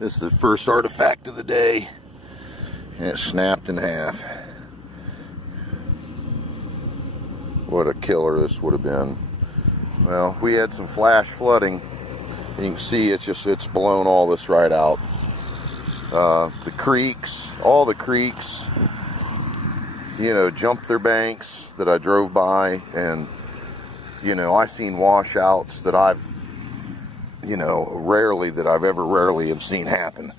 This is the first artifact of the day, and it snapped in half. What a killer this would have been. Well, we had some flash flooding. You can see it's blown all this right out. The creeks, all the creeks, jumped their banks that I drove by, and I seen washouts that I've rarely have seen happen.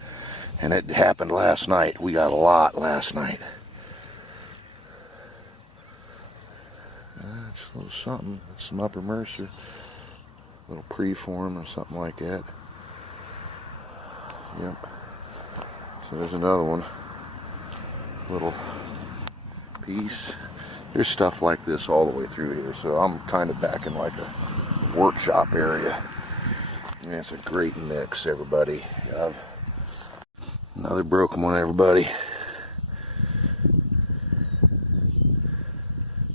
And it happened last night. We got a lot last night. That's a little something. That's some Upper Mercer. A little preform or something like that. Yep. So there's another one. Little piece. There's stuff like this all the way through here. So I'm kind of back in like a workshop area. And it's a great mix, everybody. Another broken one, everybody.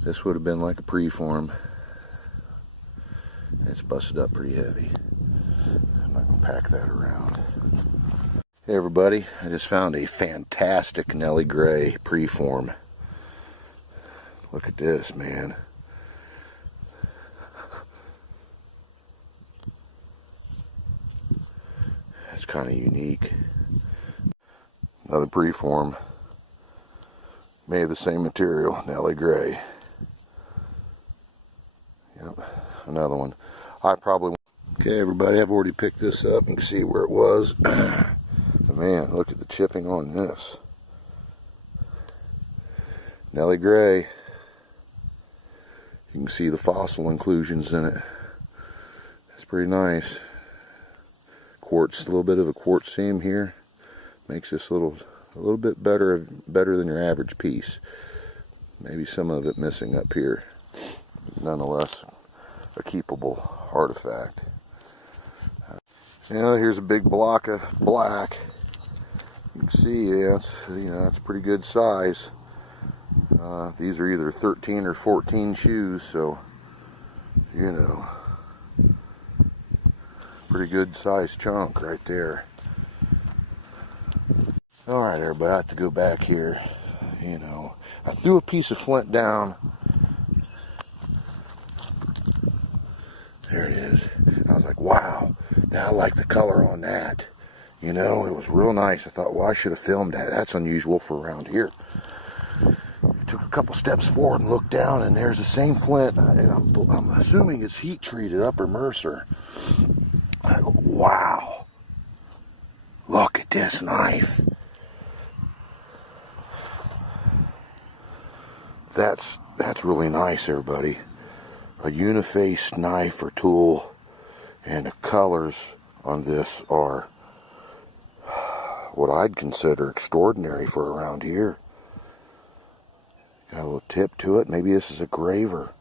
This would have been like a preform. It's busted up pretty heavy. I'm not going to pack that around. Hey everybody, I just found a fantastic Nelly Gray preform. Look at this, man. That's kind of unique. Another preform. Made of the same material, Nelly Gray. Yep, another one. Okay everybody, I've already picked this up. You can see where it was. But man, look at the chipping on this. Nelly Gray. You can see the fossil inclusions in it. It's pretty nice. Quartz, a little bit of a quartz seam here. Makes this a little bit better than your average piece. Maybe some of it missing up here. Nonetheless, a keepable artifact. Here's a big block of black. You can see, yeah, it's a pretty good size. These are either 13 or 14 shoes, so pretty good size chunk right there. Alright everybody, I have to go back here. I threw a piece of flint down. There it is. I was like, wow, I like the color on that. It was real nice. I thought, well, I should have filmed that. That's unusual for around here. I took a couple steps forward and looked down, and there's the same flint, and I'm assuming it's heat treated Upper Mercer. I go, wow, look at this knife. That's really nice, everybody. A uniface knife or tool, and the colors on this are what I'd consider extraordinary for around here. Got a little tip to it. Maybe this is a graver.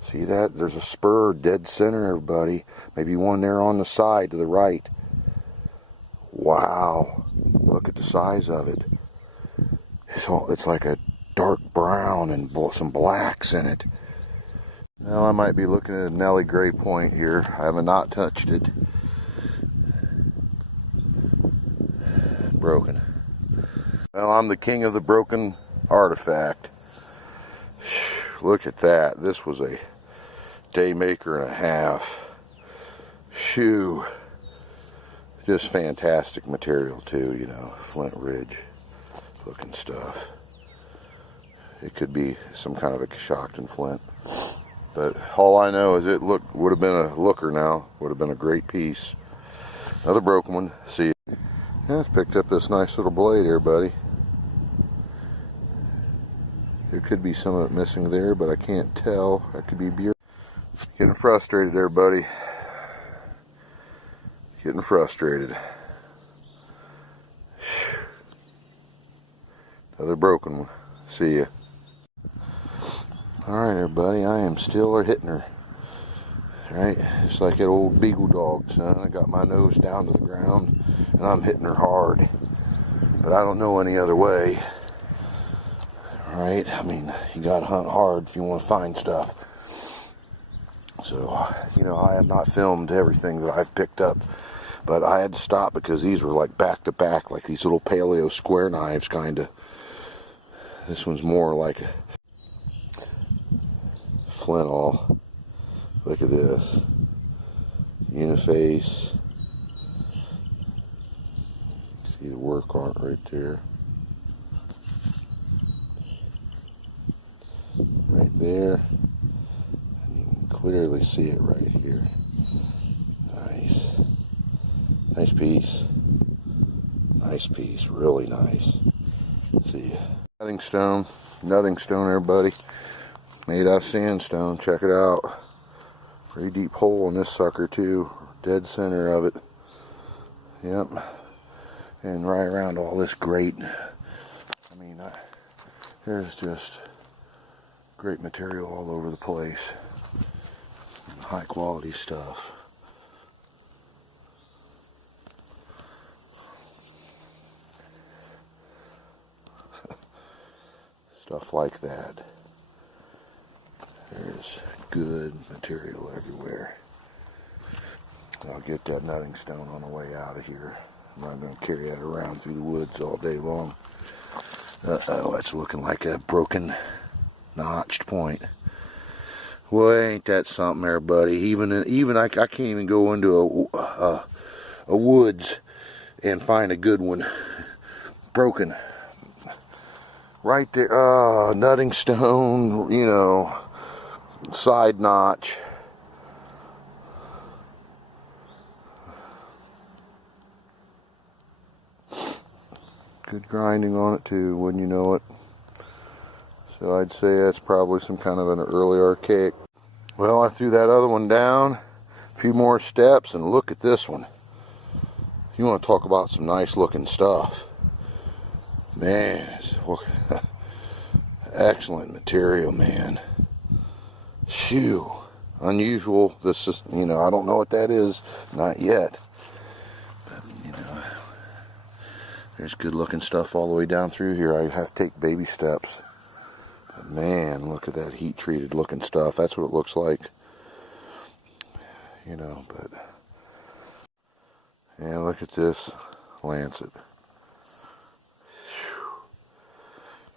See that? There's a spur dead center, everybody. Maybe one there on the side to the right. Wow. Look at the size of it. It's like a dark brown and some blacks in it. Now I might be looking at a Nelly Gray point here. I have not touched it. Broken. Well, I'm the king of the broken artifact. Look at that. This was a day maker and a half. Shoo. Just fantastic material too, Flint Ridge looking stuff. It could be some kind of a Coshocton flint. But all I know is it would have been a looker now. Would have been a great piece. Another broken one. See, yeah, it's picked up this nice little blade here, buddy. There could be some of it missing there, but I can't tell. That could be beer. Getting frustrated there, buddy. Getting frustrated. Another broken one. See ya. Alright everybody, I am still hitting her. Right? It's like that old beagle dog, son. I got my nose down to the ground and I'm hitting her hard. But I don't know any other way. Right? I mean, you gotta hunt hard if you want to find stuff. So, I have not filmed everything that I've picked up. But I had to stop because these were like back to back, like these little paleo square knives kind of. This one's more like a flint all. Look at this. Uniface. See the work on it right there. Right there. And you can clearly see it right here. Nice. Nice piece. Nice piece. Really nice. See. Nutting stone, everybody. Made out of sandstone. Check it out. Pretty deep hole in this sucker too. Dead center of it. Yep. And right around all this grate. I mean, there's just great material all over the place. High quality stuff. Stuff like that. There's good material everywhere. I'll get that nutting stone on the way out of here. I'm not going to carry that around through the woods all day long. Uh-oh, that's looking like a broken, notched point. Well, ain't that something, everybody? Even I can't even go into a woods and find a good one. Broken. Right there, nutting stone, you know, side notch. Good grinding on it too, wouldn't you know it? So I'd say that's probably some kind of an early archaic. Well, I threw that other one down, a few more steps, and look at this one. You want to talk about some nice looking stuff. Man, it's excellent material, man. Shoo. Unusual. This is, you know, I don't know what that is. Not yet. But, you know, there's good looking stuff all the way down through here. I have to take baby steps. But man, look at that heat treated looking stuff. That's what it looks like. You know, but yeah, look at this lancet.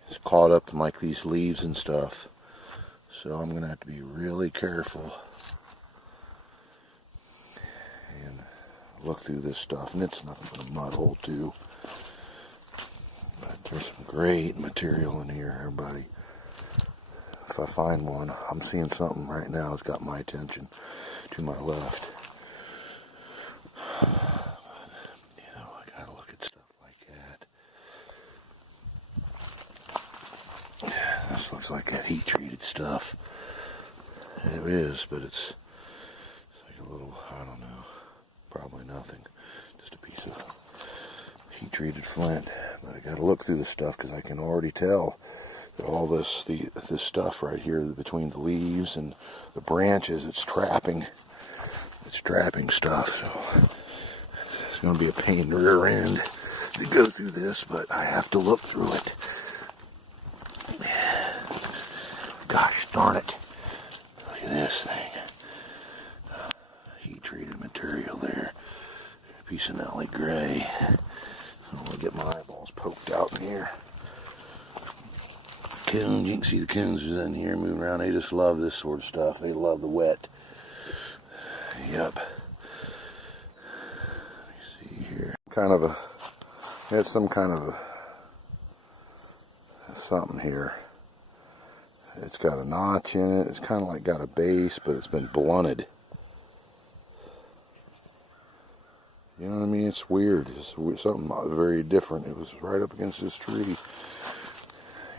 It's caught up in like these leaves and stuff, so I'm gonna have to be really careful and look through this stuff. And it's nothing but a mud hole too, but there's some great material in here, everybody. If I find one, I'm seeing something right now that's got my attention to my left. This looks like that heat treated stuff. It is, but it's like a little, I don't know, probably nothing. Just a piece of heat treated flint. But I gotta look through the stuff because I can already tell that all this stuff right here between the leaves and the branches, it's trapping stuff. So it's gonna be a pain in the rear end to go through this, but I have to look through it. Gosh darn it. Look at this thing. Heat treated material there. A piece of Nelly gray. I don't want to get my eyeballs poked out in here. Coons, you can see the coons is in here moving around. They just love this sort of stuff. They love the wet. Yep. Let me see here. It's some kind of something here. It's got a notch in it. It's kind of like got a base, but it's been blunted. You know what I mean? It's weird. It's something very different. It was right up against this tree.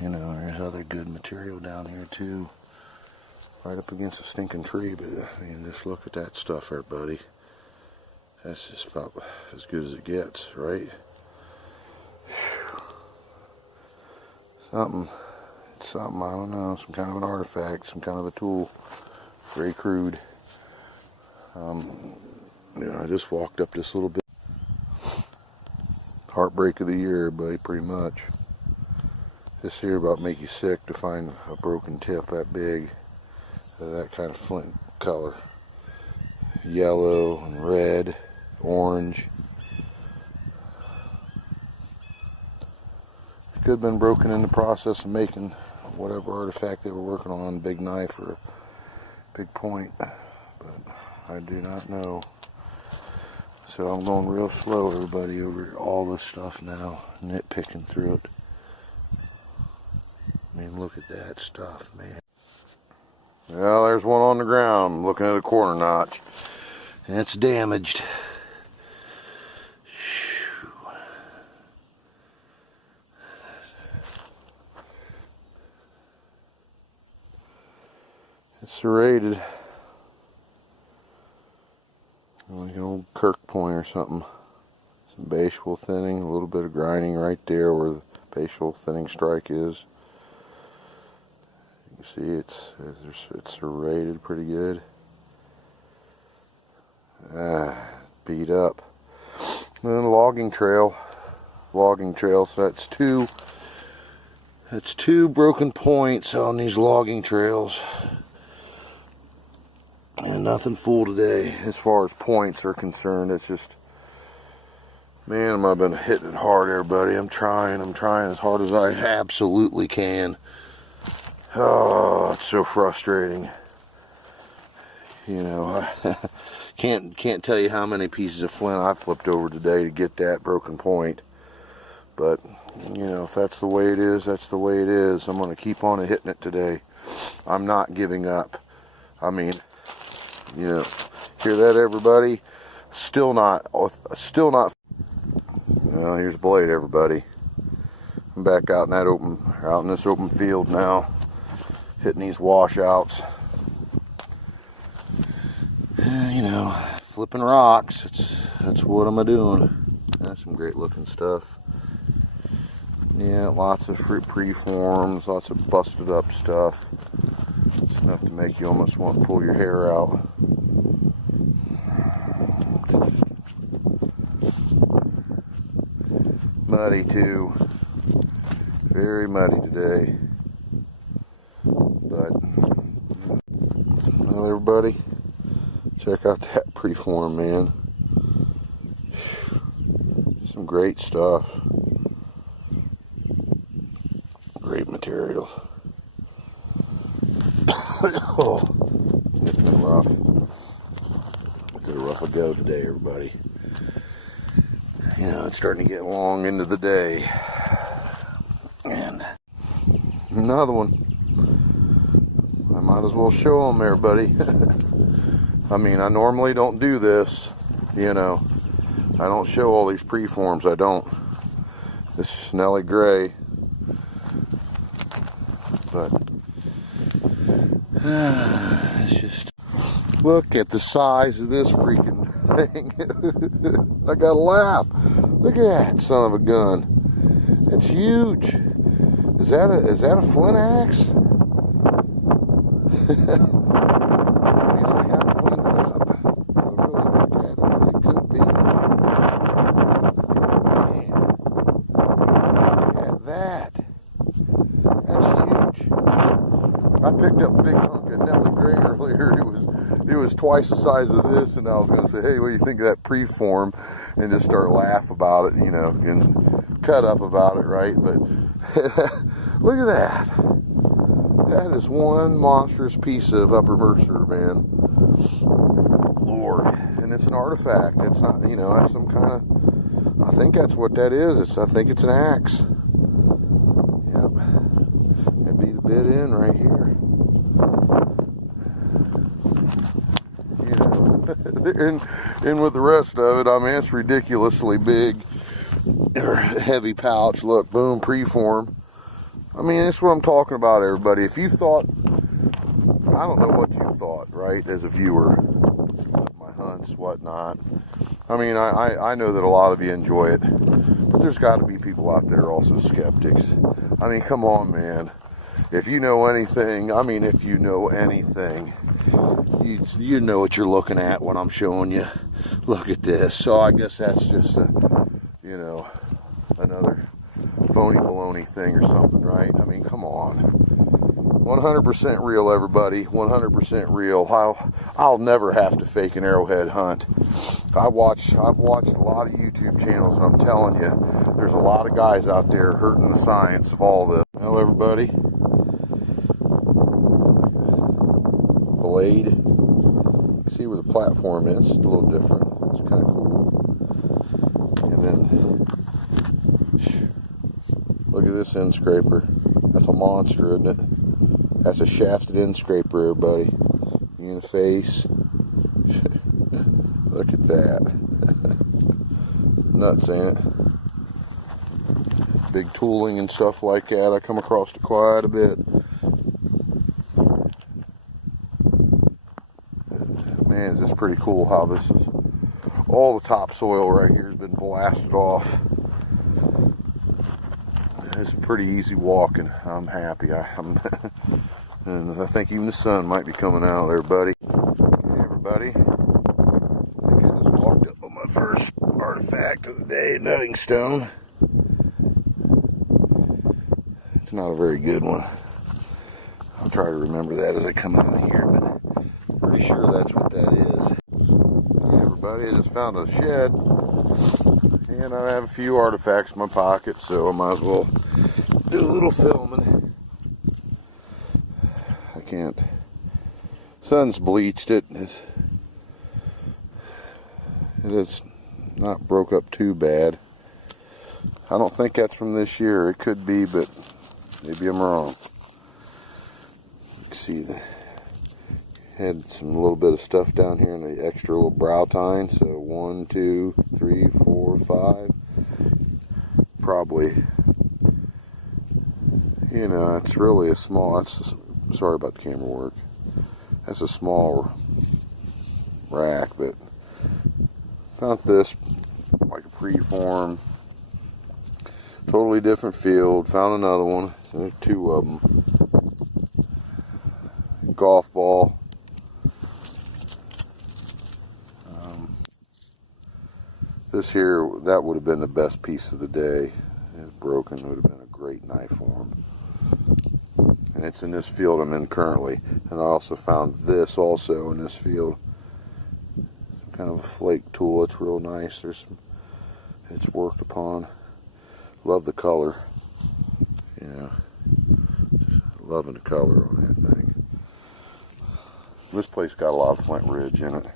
You know, there's other good material down here too. Right up against a stinking tree, but I mean, just look at that stuff, everybody. That's just about as good as it gets, right? Something, I don't know, some kind of an artifact, some kind of a tool. Very crude. You know, I just walked up this little bit. Heartbreak of the year, everybody, pretty much. This here about make you sick to find a broken tip that big, that kind of flint color. Yellow and red. orange. It could have been broken in the process of making whatever artifact they were working on, big knife or a big point, but I do not know. So I'm going real slow, everybody, over all this stuff now, nitpicking through it. I mean, look at that stuff, man. Well, there's one on the ground. I'm looking at a corner notch, and it's damaged. It's serrated. Like an old Kirk point or something. Some basal thinning, a little bit of grinding right there where the basal thinning strike is. You can see it's serrated pretty good. Beat up. And then logging trail. So that's two broken points on these logging trails. And nothing full today as far as points are concerned. It's just, man, I've been hitting it hard, everybody. I'm trying as hard as I absolutely can. Oh, it's so frustrating. You know, I can't tell you how many pieces of flint I flipped over today to get that broken point. But, you know, if that's the way it is, that's the way it is. I'm going to keep on hitting it today. I'm not giving up. I mean, you know, hear that, everybody? Still not. Well, here's a blade, everybody. I'm back out in this open field now, hitting these washouts. You know, flipping rocks. That's what I'm doing. That's some great looking stuff. Yeah, lots of preforms, lots of busted up stuff. It's enough to make you almost want to pull your hair out. It's just muddy too. Very muddy today. But, well, everybody, check out that preform, man. Some great stuff. Great materials. Oh, it's been rough. It's a rough go today, everybody. You know, it's starting to get long into the day. And another one. I might as well show them, everybody. I mean, I normally don't do this, you know. I don't show all these preforms, I don't. This is Nelly Gray. But it's just, look at the size of this freaking thing. I gotta laugh. Look at that son of a gun. It's huge. Is that a flint axe? I mean, I haven't cleaned it up. I really looked at it, but it could be. Man, look at that. That's huge. I picked up a big hunk of Nelly Gray earlier. It was twice the size of this, and I was going to say, hey, what do you think of that preform? And just start laugh about it, you know, and cut up about it, right? But look at that. That is one monstrous piece of Upper Mercer, man. Lord. And it's an artifact. It's not, you know, that's some kind of, I think that's what that is. I think it's an axe. Yep. That'd be the bit in right here. You know, and with the rest of it, I mean, it's ridiculously big. Heavy pouch. Look, boom, preform. I mean, that's what I'm talking about, everybody. If you thought, I don't know what you thought, right, as a viewer of my hunts, whatnot. I mean, I know that a lot of you enjoy it, but there's got to be people out there also skeptics. I mean, come on, man. If you know anything, you know what you're looking at when I'm showing you. Look at this. So I guess that's just another phony baloney thing or something, right? I mean, come on. 100% real, everybody. 100% real. I'll never have to fake an arrowhead hunt. I've watched a lot of YouTube channels, and I'm telling you, there's a lot of guys out there hurting the science of all this. Well, everybody, blade. See where the platform is. It's a little different. It's kind of cool. And then, look at this end scraper. That's a monster, isn't it? That's a shafted end scraper, everybody. In the face. Look at that. Nuts, ain't it? Big tooling and stuff like that. I come across it quite a bit. Man, is this pretty cool how this is. All the topsoil right here has been blasted off. It's a pretty easy walk, and I'm happy. And I think even the sun might be coming out there, buddy. Okay, everybody. I think I just walked up on my first artifact of the day, nutting stone. It's not a very good one. I'll try to remember that as I come out of here, but pretty sure that's what that is. Okay, everybody, I just found a shed, and I have a few artifacts in my pocket, so I might as well do a little filming. I can't. Sun's bleached it. It is not broke up too bad. I don't think that's from this year. It could be, but maybe I'm wrong. You can see the had some little bit of stuff down here in the extra little brow tine. So 1, 2, 3, 4, 5. Probably. You know, it's really a small. Sorry about the camera work. That's a small rack, but found this like a preform. Totally different field. Found another one. There's 2 of them. Golf ball. This here, that would have been the best piece of the day. It's broken. It would have been a great knife form. And it's in this field I'm in currently. And I also found this also in this field. Some kind of a flake tool. It's real nice. It's worked upon. Love the color. Yeah. Just loving the color on that thing. This place got a lot of flint ridge in it.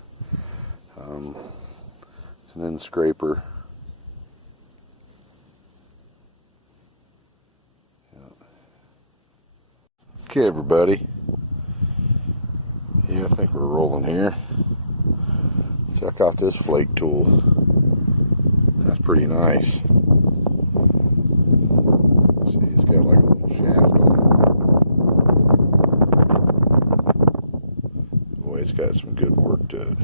It's an end scraper. Yeah. Okay, everybody. Yeah, I think we're rolling here. Check out this flake tool. That's pretty nice. See, it's got like a little shaft on it. Boy, it's got some good work to it.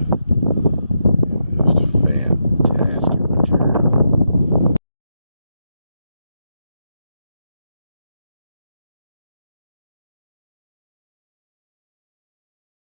Just a fantastic material.